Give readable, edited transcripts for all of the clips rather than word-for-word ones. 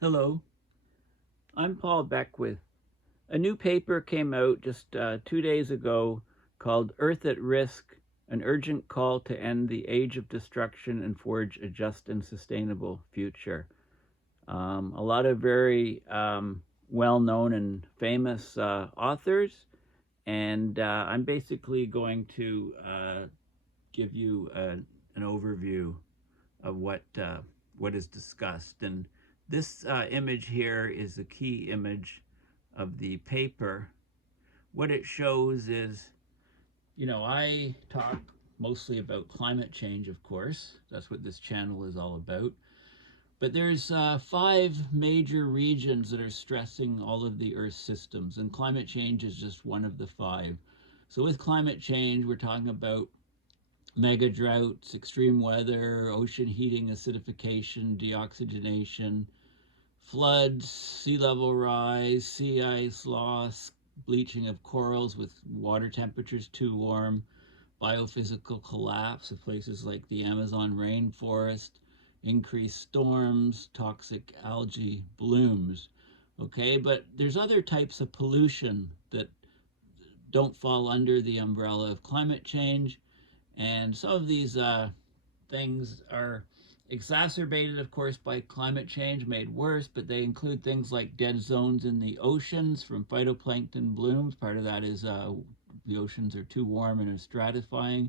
Hello, I'm Paul Beckwith. A new paper came out just 2 days ago called Earth at Risk, an urgent call to end the age of destruction and forge a just and sustainable future. A lot of very well-known and famous authors, and I'm basically going to give you an overview of what is discussed. And this image here is a key image of the paper. What it shows is, I talk mostly about climate change, of course. That's what this channel is all about. But there's 5 major regions that are stressing all of the Earth's systems, and climate change is just one of the 5. So with climate change, we're talking about mega droughts, extreme weather, ocean heating, acidification, deoxygenation, floods, sea level rise, sea ice loss, bleaching of corals with water temperatures too warm, biophysical collapse of places like the Amazon rainforest, increased storms, toxic algae blooms. Okay, but there's other types of pollution that don't fall under the umbrella of climate change, and some of these things are exacerbated, of course, by climate change, made worse, but they include things like dead zones in the oceans from phytoplankton blooms. Part of that is the oceans are too warm and are stratifying.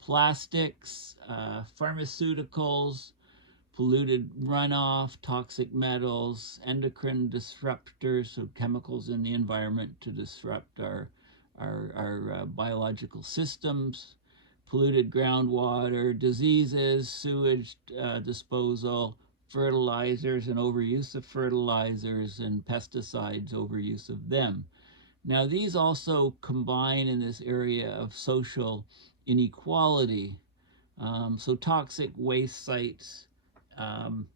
Plastics, pharmaceuticals, polluted runoff, toxic metals, endocrine disruptors, so chemicals in the environment to disrupt our biological systems, polluted groundwater, diseases, sewage disposal, fertilizers and overuse of fertilizers, and pesticides, overuse of them. Now, these also combine in this area of social inequality. So toxic waste sites um,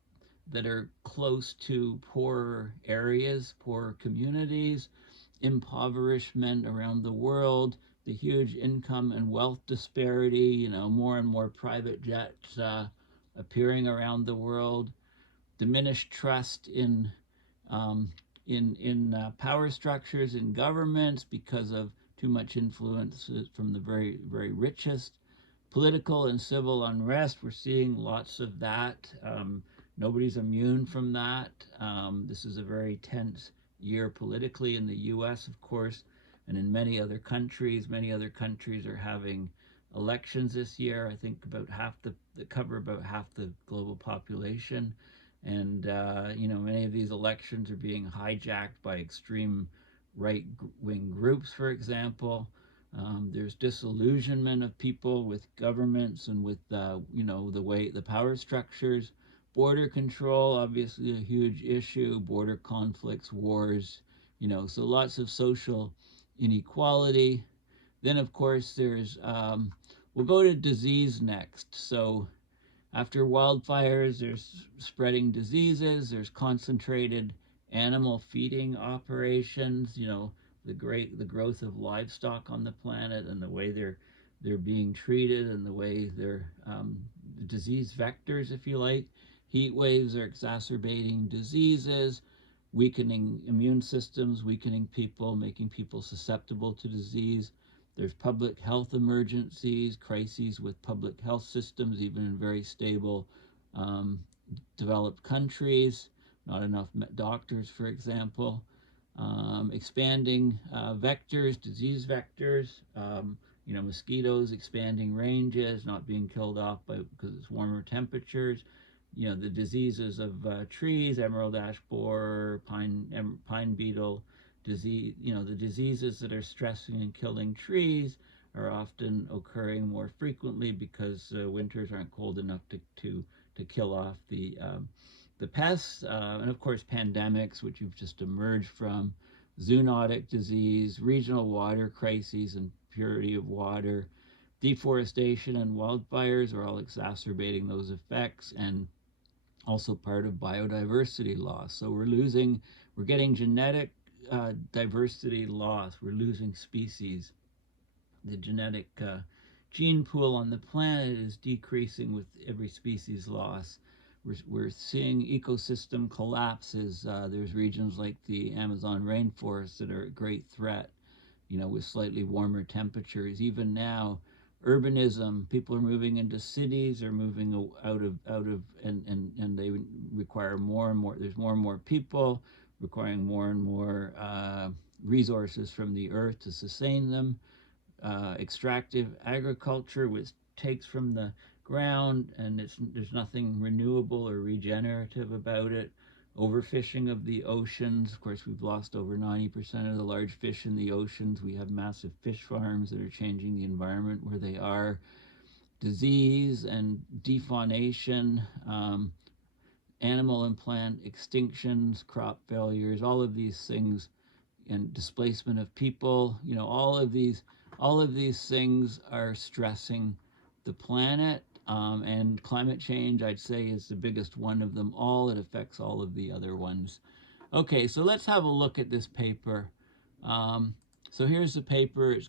that are close to poor areas, poor communities, impoverishment around the world, the huge income and wealth disparity, more and more private jets appearing around the world, diminished trust um, in power structures in governments because of too much influence from the very, very richest. Political and civil unrest, we're seeing lots of that. Nobody's immune from that. This is a very tense year politically in the US, of course, and in many other countries. Many other countries are having elections this year. I think about half that cover about half the global population. And, many of these elections are being hijacked by extreme right wing groups, for example. There's disillusionment of people with governments and with the way the power structures. Border control, obviously a huge issue. Border conflicts, wars, so lots of social inequality. Then, of course, we'll go to disease next. So after wildfires, there's spreading diseases, there's concentrated animal feeding operations, the growth of livestock on the planet and the way they're being treated and the way they're disease vectors, if you like. Heat waves are exacerbating diseases, weakening immune systems, weakening people, making people susceptible to disease. There's public health emergencies, crises with public health systems, even in very stable um, developed countries, not enough doctors, for example. Expanding vectors, disease vectors, mosquitoes expanding ranges, not being killed off because it's warmer temperatures. The diseases of trees, emerald ash borer, pine beetle disease. The diseases that are stressing and killing trees are often occurring more frequently because winters aren't cold enough to kill off the pests, and of course pandemics, which you've just emerged from, zoonotic disease, regional water crises and purity of water, deforestation and wildfires are all exacerbating those effects, and also part of biodiversity loss. So we're getting genetic diversity loss. We're losing species. The genetic gene pool on the planet is decreasing with every species loss. We're seeing ecosystem collapses. There's regions like the Amazon rainforest that are a great threat, with slightly warmer temperatures. Even now, urbanism, people are moving into cities, are moving out of and they require more and more. There's more and more people requiring more and more resources from the earth to sustain them. Extractive agriculture, which takes from the ground, and there's nothing renewable or regenerative about it. Overfishing of the oceans. Of course, we've lost over 90% of the large fish in the oceans. We have massive fish farms that are changing the environment where they are. Disease and defaunation, animal and plant extinctions, crop failures, all of these things, and displacement of people. All of these things are stressing the planet. And climate change, I'd say, is the biggest one of them all. It affects all of the other ones. Okay, so let's have a look at this paper. So here's the paper. It's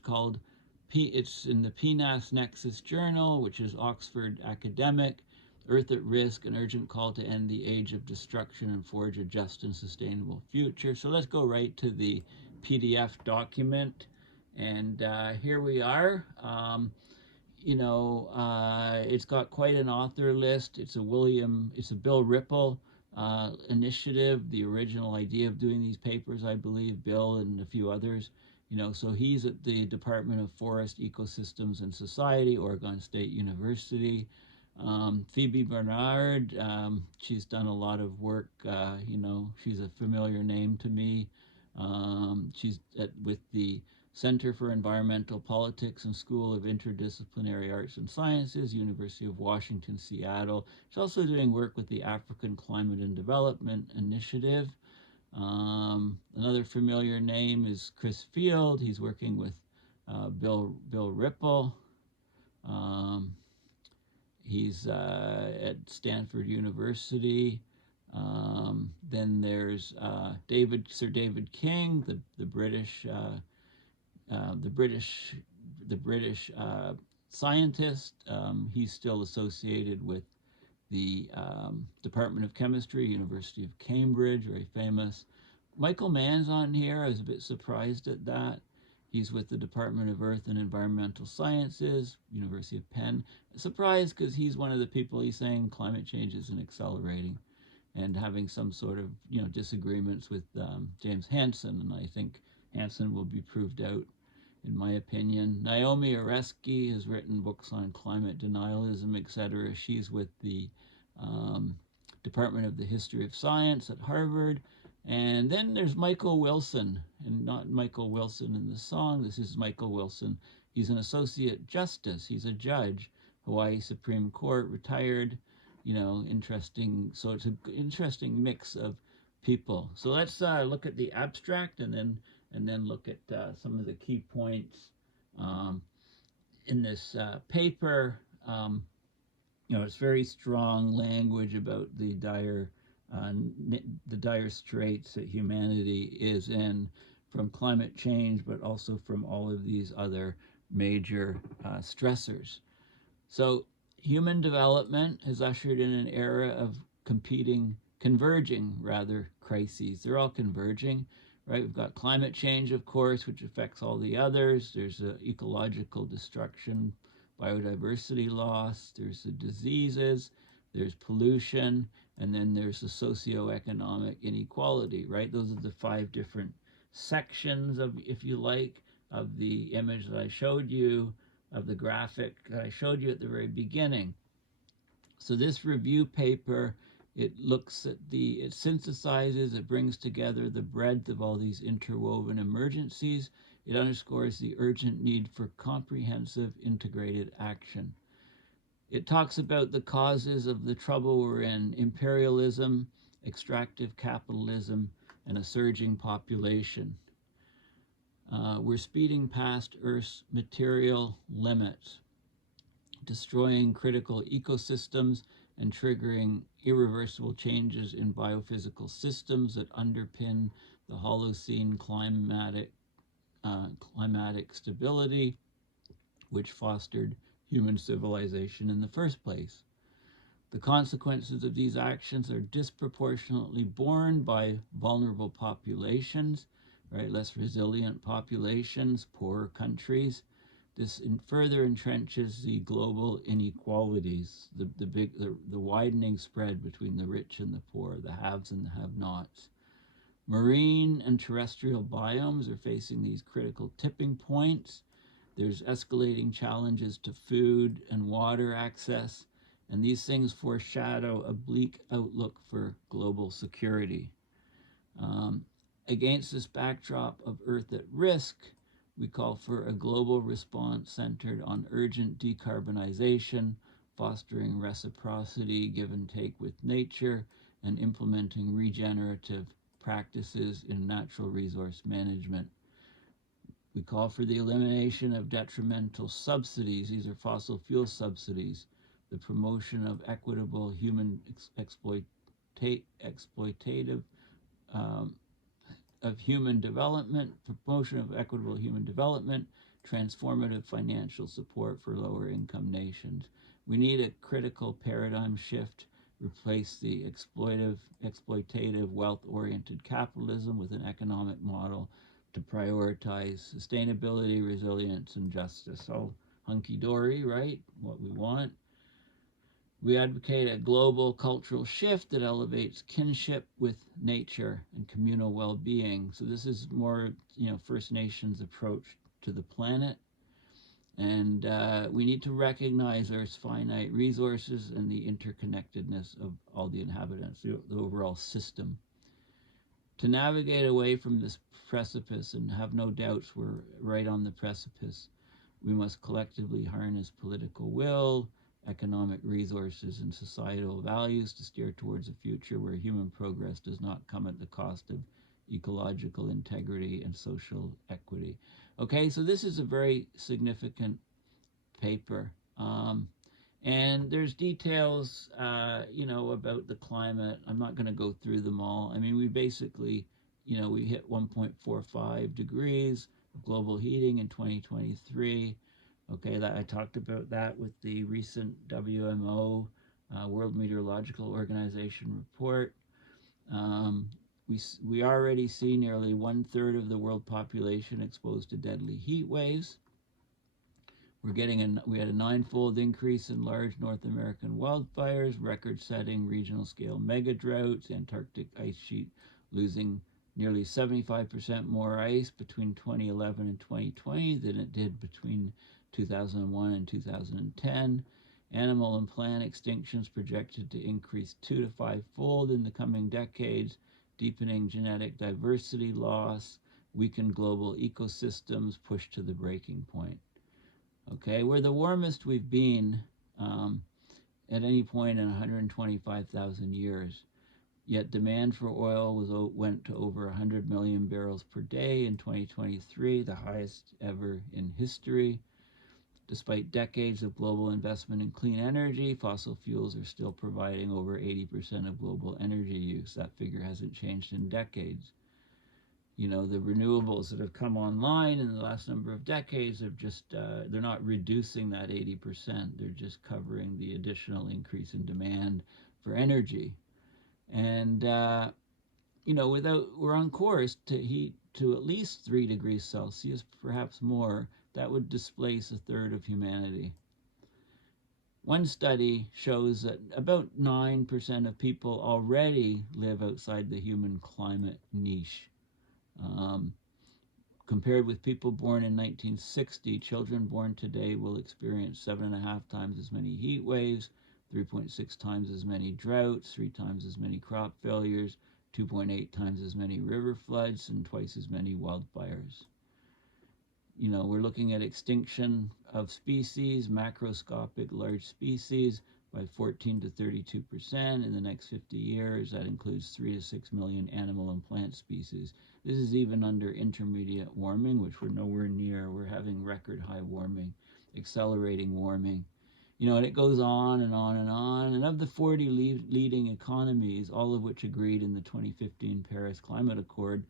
in the PNAS Nexus Journal, which is Oxford academic. Earth at Risk, an urgent call to end the age of destruction and forge a just and sustainable future. So let's go right to the PDF document. And here we are. It's got quite an author list. It's a Bill Ripple initiative, the original idea of doing these papers, I believe, Bill and a few others. So he's at the Department of Forest, Ecosystems and Society, Oregon State University. Phoebe Bernard, she's done a lot of work, she's a familiar name to me. She's with the Center for Environmental Politics and School of Interdisciplinary Arts and Sciences, University of Washington, Seattle. She's also doing work with the African Climate and Development Initiative. Another familiar name is Chris Field. He's working with Bill Ripple. He's at Stanford University. Then there's Sir David King, the British scientist. He's still associated with the Department of Chemistry, University of Cambridge, very famous. Michael Mann's on here. I was a bit surprised at that. He's with the Department of Earth and Environmental Sciences, University of Penn. Surprised because he's one of the people. He's saying climate change isn't accelerating, and having some sort of disagreements with James Hansen, and I think Hansen will be proved out, in my opinion. Naomi Oreskes has written books on climate denialism, etc. She's with the Department of the History of Science at Harvard. And then there's Michael Wilson, and not Michael Wilson in the song. This is Michael Wilson. He's an associate justice. He's a judge, Hawaii Supreme Court, retired. Interesting. So it's an interesting mix of people. So let's look at the abstract and then look at some of the key points in this paper. It's very strong language about the dire straits that humanity is in from climate change, but also from all of these other major stressors. So human development has ushered in an era of converging crises. They're all converging, right? We've got climate change, of course, which affects all the others. There's ecological destruction, biodiversity loss, there's the diseases, there's pollution, and then there's the socioeconomic inequality, right? Those are the 5 different sections of, if you like, of the image that I showed you, of the graphic that I showed you at the very beginning. So this review paper, it synthesizes, it brings together the breadth of all these interwoven emergencies. It underscores the urgent need for comprehensive integrated action. It talks about the causes of the trouble we're in: imperialism, extractive capitalism, and a surging population. We're speeding past Earth's material limits, destroying critical ecosystems and triggering irreversible changes in biophysical systems that underpin the Holocene climatic stability, which fostered human civilization in the first place. The consequences of these actions are disproportionately borne by vulnerable populations, right? Less resilient populations, poorer countries. This further entrenches the global inequalities, the widening spread between the rich and the poor, the haves and the have-nots. Marine and terrestrial biomes are facing these critical tipping points. There's escalating challenges to food and water access, and these things foreshadow a bleak outlook for global security. Against this backdrop of Earth at risk, we call for a global response centered on urgent decarbonization, fostering reciprocity, give and take with nature, and implementing regenerative practices in natural resource management. We call for the elimination of detrimental subsidies. These are fossil fuel subsidies, the promotion of equitable human exploitative of human development, promotion of equitable human development, transformative financial support for lower income nations. We need a critical paradigm shift, replace the exploitative, wealth-oriented capitalism with an economic model to prioritize sustainability, resilience, and justice. All hunky-dory, right? What we want. We advocate a global cultural shift that elevates kinship with nature and communal well-being. So this is more, First Nations approach to the planet. And we need to recognize Earth's finite resources and the interconnectedness of all the inhabitants, the overall system. To navigate away from this precipice, and have no doubts we're right on the precipice, we must collectively harness political will, economic resources, and societal values to steer towards a future where human progress does not come at the cost of ecological integrity and social equity. Okay, so this is a very significant paper. And there's details, about the climate. I'm not going to go through them all. I mean, we basically, we hit 1.45 degrees of global heating in 2023. Okay, that I talked about that with the recent WMO, World Meteorological Organization report. We already see nearly 1/3 of the world population exposed to deadly heat waves. We had a 9-fold increase in large North American wildfires, record-setting regional scale mega droughts, Antarctic ice sheet losing nearly 75% more ice between 2011 and 2020 than it did between 2001 and 2010. Animal and plant extinctions projected to increase 2 to 5-fold in the coming decades, deepening genetic diversity loss, weakened global ecosystems pushed to the breaking point. Okay, we're the warmest we've been at any point in 125,000 years. Yet demand for oil went to over 100 million barrels per day in 2023, the highest ever in history. Despite decades of global investment in clean energy, fossil fuels are still providing over 80% of global energy use. That figure hasn't changed in decades. The renewables that have come online in the last number of decades have just, they're not reducing that 80%. They're just covering the additional increase in demand for energy. And, we're on course to heat to at least 3 degrees Celsius, perhaps more. That would displace 1/3 of humanity. One study shows that about 9% of people already live outside the human climate niche. Compared with people born in 1960, children born today will experience 7.5 times as many heat waves, 3.6 times as many droughts, 3 times as many crop failures, 2.8 times as many river floods, and twice as many wildfires. We're looking at extinction of species, macroscopic large species, by 14 to 32% in the next 50 years. That includes 3 to 6 million animal and plant species. This is even under intermediate warming, which we're nowhere near. We're having record high warming, accelerating warming. And it goes on and on and on. And of the 40 leading economies, all of which agreed in the 2015 Paris Climate Accord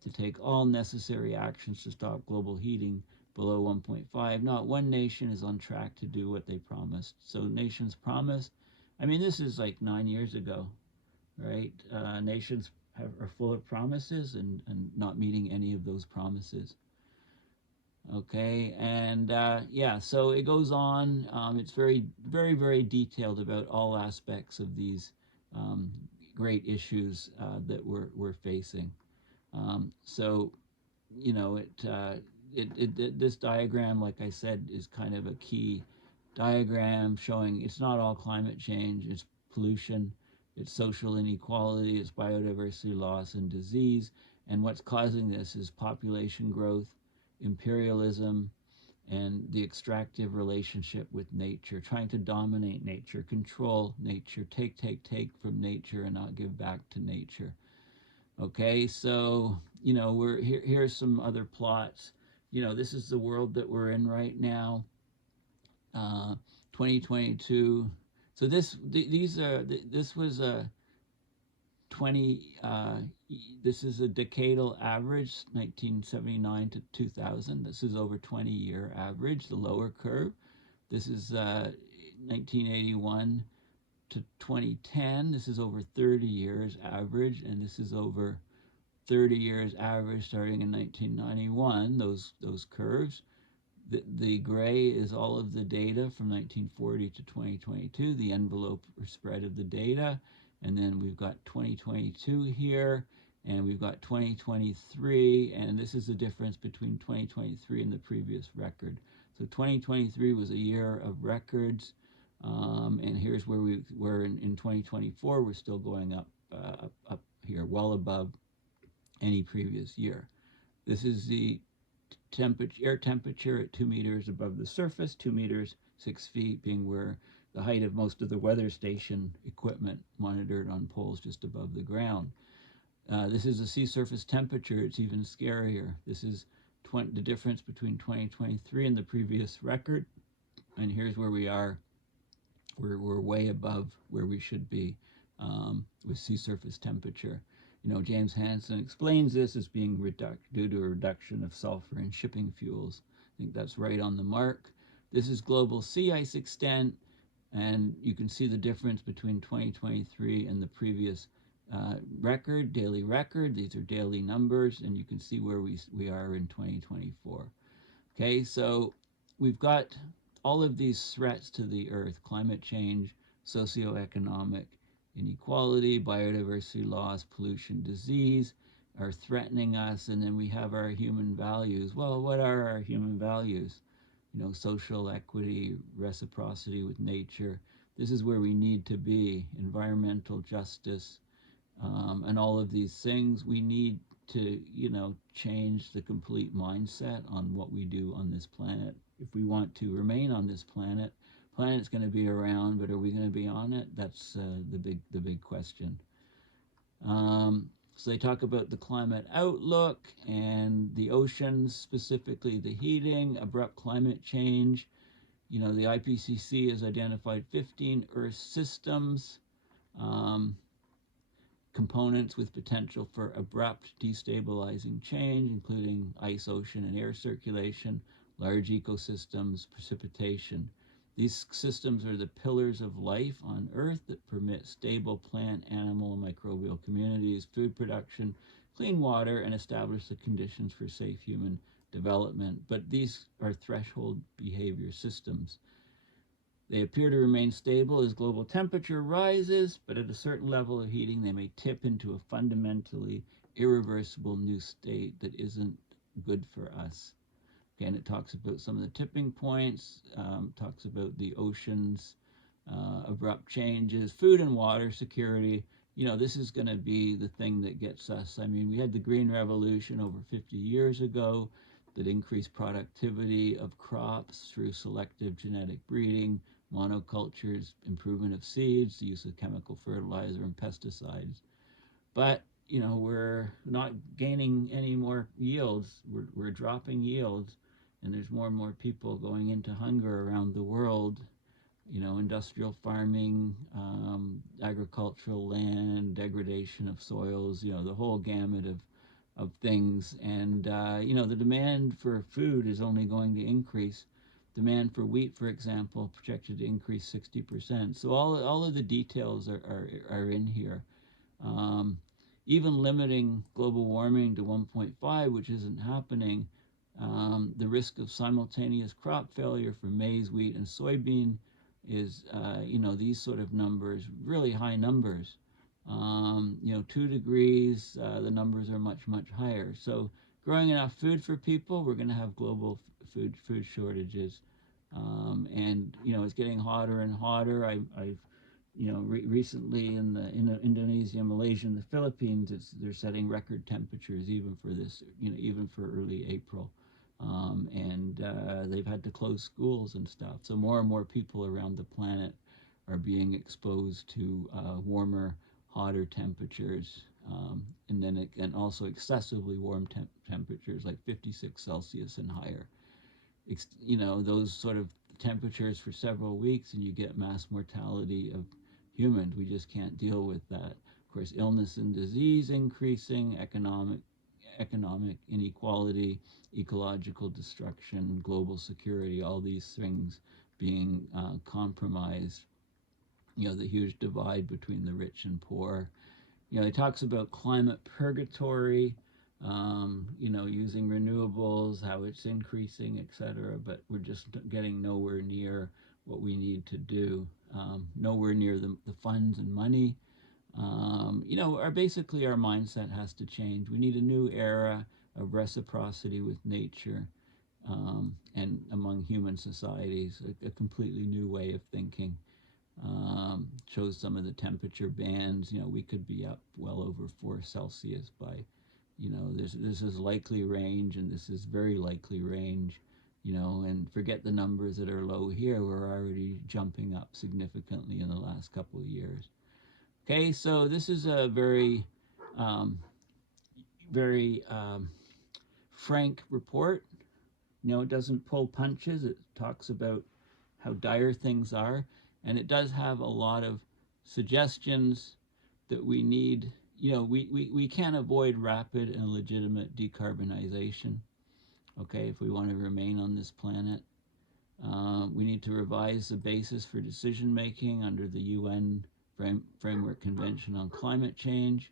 to take all necessary actions to stop global heating below 1.5, not one nation is on track to do what they promised. So nations promise I mean, this is like 9 years ago, right? Nations are full of promises and not meeting any of those promises. Okay, and yeah, so it goes on. It's very detailed about all aspects of these um, great issues that we're facing. So you know, this diagram, like I said, is kind of a key diagram showing it's not all climate change, it's pollution, it's social inequality, it's biodiversity loss and disease. And what's causing this is population growth, imperialism, and the extractive relationship with nature, trying to dominate nature, control nature, take from nature and not give back to nature. Okay, so you know we're here. Here's some other plots. You know, this is the world that we're in right now. Uh, 2022. So these are this was a 20. This is a decadal average, 1979 to 2000. This is over 20-year average. The lower curve. This is 1981 to 2010. This is over 30 years average, and this is over 30 years average starting in 1991, those curves. The gray is all of the data from 1940 to 2022, the envelope or spread of the data. And then we've got 2022 here, and we've got 2023, and this is the difference between 2023 and the previous record. So 2023 was a year of records, and here's where we were in 2024. We're still going up here, well above any previous year. This is the air temperature at 2 meters above the surface, 2 meters, 6 feet being where the height of most of the weather station equipment monitored on poles just above the ground. This is the sea surface temperature. It's even scarier. This is the difference between 2023 and the previous record. And here's where we are. We're way above where we should be with sea surface temperature. You know, James Hansen explains this as being due to a reduction of sulfur in shipping fuels. I think that's right on the mark. This is global sea ice extent, and you can see the difference between 2023 and the previous record, daily record. These are daily numbers, and you can see where we are in 2024. Okay, so we've got all of these threats to the earth: climate change, socioeconomic inequality, biodiversity loss, pollution, disease are threatening us. And then we have our human values. Well, what are our human values? You know, social equity, reciprocity with nature. This is where we need to be. Environmental justice, and all of these things. We need to, you know, change the complete mindset on what we do on this planet. If we want to remain on this planet, planet's going to be around, but are we going to be on it? That's the big question. So they talk about the climate outlook and the oceans, specifically the heating, abrupt climate change. You know, the IPCC has identified 15 Earth systems, components with potential for abrupt destabilizing change, including ice, ocean, and air circulation, large ecosystems, precipitation. These systems are the pillars of life on Earth that permit stable plant, animal, and microbial communities, food production, clean water, and establish the conditions for safe human development. But these are threshold behavior systems. They appear to remain stable as global temperature rises, but at a certain level of heating, they may tip into a fundamentally irreversible new state that isn't good for us. Again, it talks about some of the tipping points, talks about the oceans, abrupt changes, food and water security. You know, this is going to be the thing that gets us. I mean, we had the Green Revolution over 50 years ago that increased productivity of crops through selective genetic breeding, monocultures, improvement of seeds, the use of chemical fertilizer and pesticides. But, you know, we're not gaining any more yields. We're dropping yields, and there's more and more people going into hunger around the world. You know, industrial farming, agricultural land, degradation of soils, you know, the whole gamut of things. And, you know, the demand for food is only going to increase. Demand for wheat, for example, projected to increase 60%. So all of the details are in here. Um, Even limiting global warming to 1.5, which isn't happening, the risk of simultaneous crop failure for maize, wheat, and soybean is, these sort of numbers, really high numbers. 2 degrees, the numbers are much, much higher. So growing enough food for people, we're going to have global food shortages. And it's getting hotter and hotter. I've recently in Indonesia, Malaysia, and the Philippines, they're setting record temperatures even for this, even for early April. And they've had to close schools and stuff. So more and more people around the planet are being exposed to warmer, hotter temperatures, and also excessively warm temperatures like 56 Celsius and higher. Those sort of temperatures for several weeks, and you get mass mortality of humans. We just can't deal with that. Of course, illness and disease increasing, economic inequality, ecological destruction, global security, all these things being compromised. The huge divide between the rich and poor. He talks about climate purgatory, using renewables, how it's increasing, etc. But we're just getting nowhere near what we need to do, nowhere near the funds and money. Basically our mindset has to change. We need a new era of reciprocity with nature, and among human societies, a completely new way of thinking. Shows some of the temperature bands. We could be up well over 4 Celsius by, this is likely range, and this is very likely range, and forget the numbers that are low here. We're already jumping up significantly in the last couple of years. Okay, so this is a very, very frank report. It doesn't pull punches. It talks about how dire things are, and it does have a lot of suggestions that we need. We can't avoid rapid and legitimate decarbonization, okay, if we want to remain on this planet. We need to revise the basis for decision making under the UN Framework Convention on Climate Change.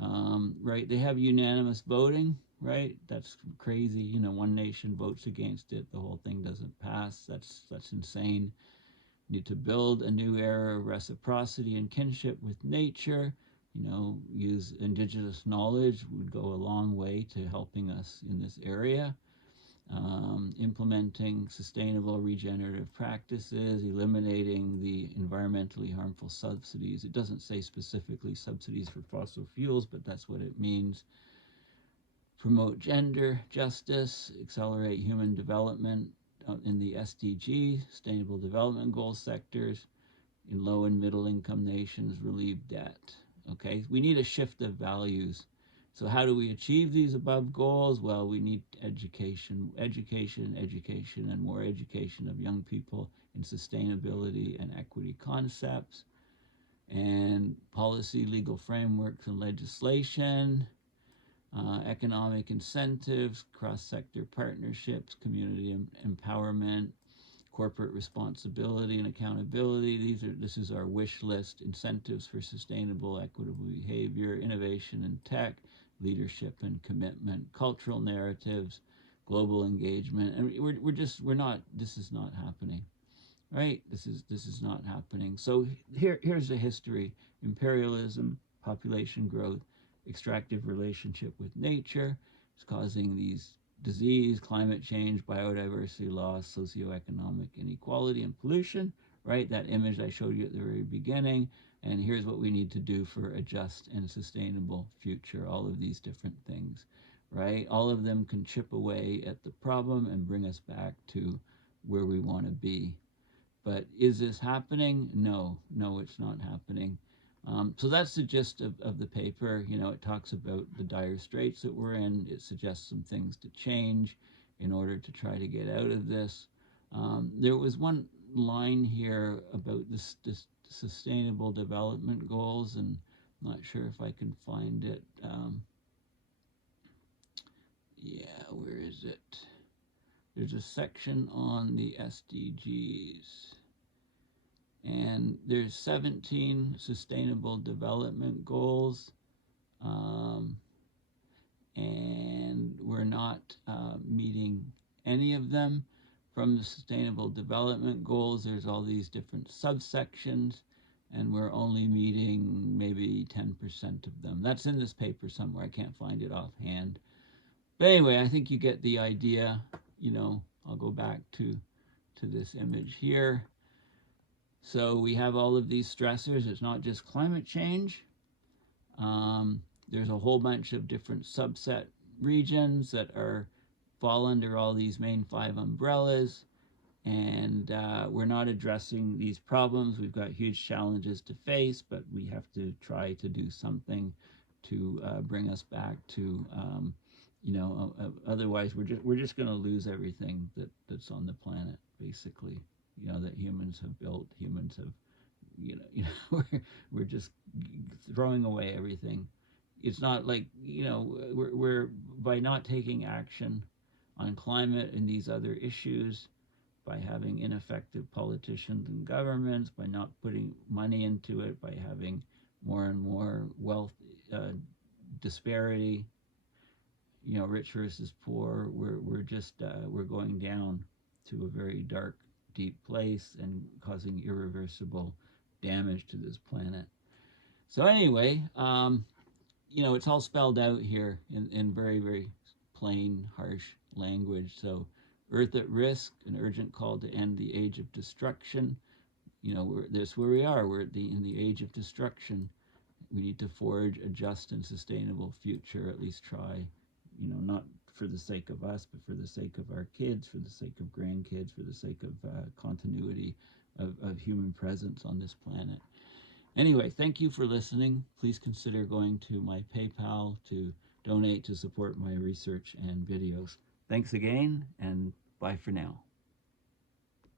Right, they have unanimous voting, right? That's crazy. One nation votes against it, the whole thing doesn't pass. That's insane. Need to build a new era of reciprocity and kinship with nature. Use indigenous knowledge would go a long way to helping us in this area. Implementing sustainable regenerative practices, eliminating the environmentally harmful subsidies. It doesn't say specifically subsidies for fossil fuels, but that's what it means. Promote gender justice, accelerate human development in the SDG, Sustainable Development Goal sectors. In low and middle income nations, relieve debt. Okay, we need a shift of values. So how do we achieve these above goals? Well, we need education, and more education of young people in sustainability and equity concepts, and policy, legal frameworks, and legislation, economic incentives, cross-sector partnerships, community empowerment, corporate responsibility and accountability. This is our wish list. Incentives for sustainable, equitable behavior, innovation in tech, leadership and commitment, cultural narratives, global engagement. And this is not happening, right? This is not happening. So here's the history: imperialism, population growth, extractive relationship with nature is causing these disease, climate change, biodiversity loss, socioeconomic inequality, and pollution, right? That image I showed you at the very beginning. And here's what we need to do for a just and sustainable future. All of these different things, right? All of them can chip away at the problem and bring us back to where we want to be. But is this happening? No, it's not happening. So that's the gist of the paper. It talks about the dire straits that we're in. It suggests some things to change in order to try to get out of this. There was one line here about this sustainable development goals, and I'm not sure if I can find it. Yeah, where is it? there's a section on the SDGs. And there's 17 sustainable development goals. And we're not meeting any of them. From the Sustainable Development Goals, there's all these different subsections, and we're only meeting maybe 10% of them. That's in this paper somewhere. I can't find it offhand. But anyway, I think you get the idea. You know, I'll go back to this image here. So we have all of these stressors. It's not just climate change. There's a whole bunch of different subset regions that fall under all these main 5 umbrellas, and we're not addressing these problems. We've got huge challenges to face, but we have to try to do something to bring us back to, otherwise we're just going to lose everything that's on the planet, basically. That humans have built. Humans have, we're just throwing away everything. It's not like, we're by not taking action on climate and these other issues, by having ineffective politicians and governments, by not putting money into it, by having more and more wealth disparity, rich versus poor, we're going down to a very dark, deep place and causing irreversible damage to this planet. So anyway, it's all spelled out here in very, very plain, harsh language. So, Earth at risk, an urgent call to end the age of destruction. That's where we are. We're in the age of destruction. We need to forge a just and sustainable future, at least try, not for the sake of us, but for the sake of our kids, for the sake of grandkids, for the sake of continuity of human presence on this planet. Anyway, thank you for listening. Please consider going to my PayPal to donate to support my research and videos. Thanks again, and bye for now.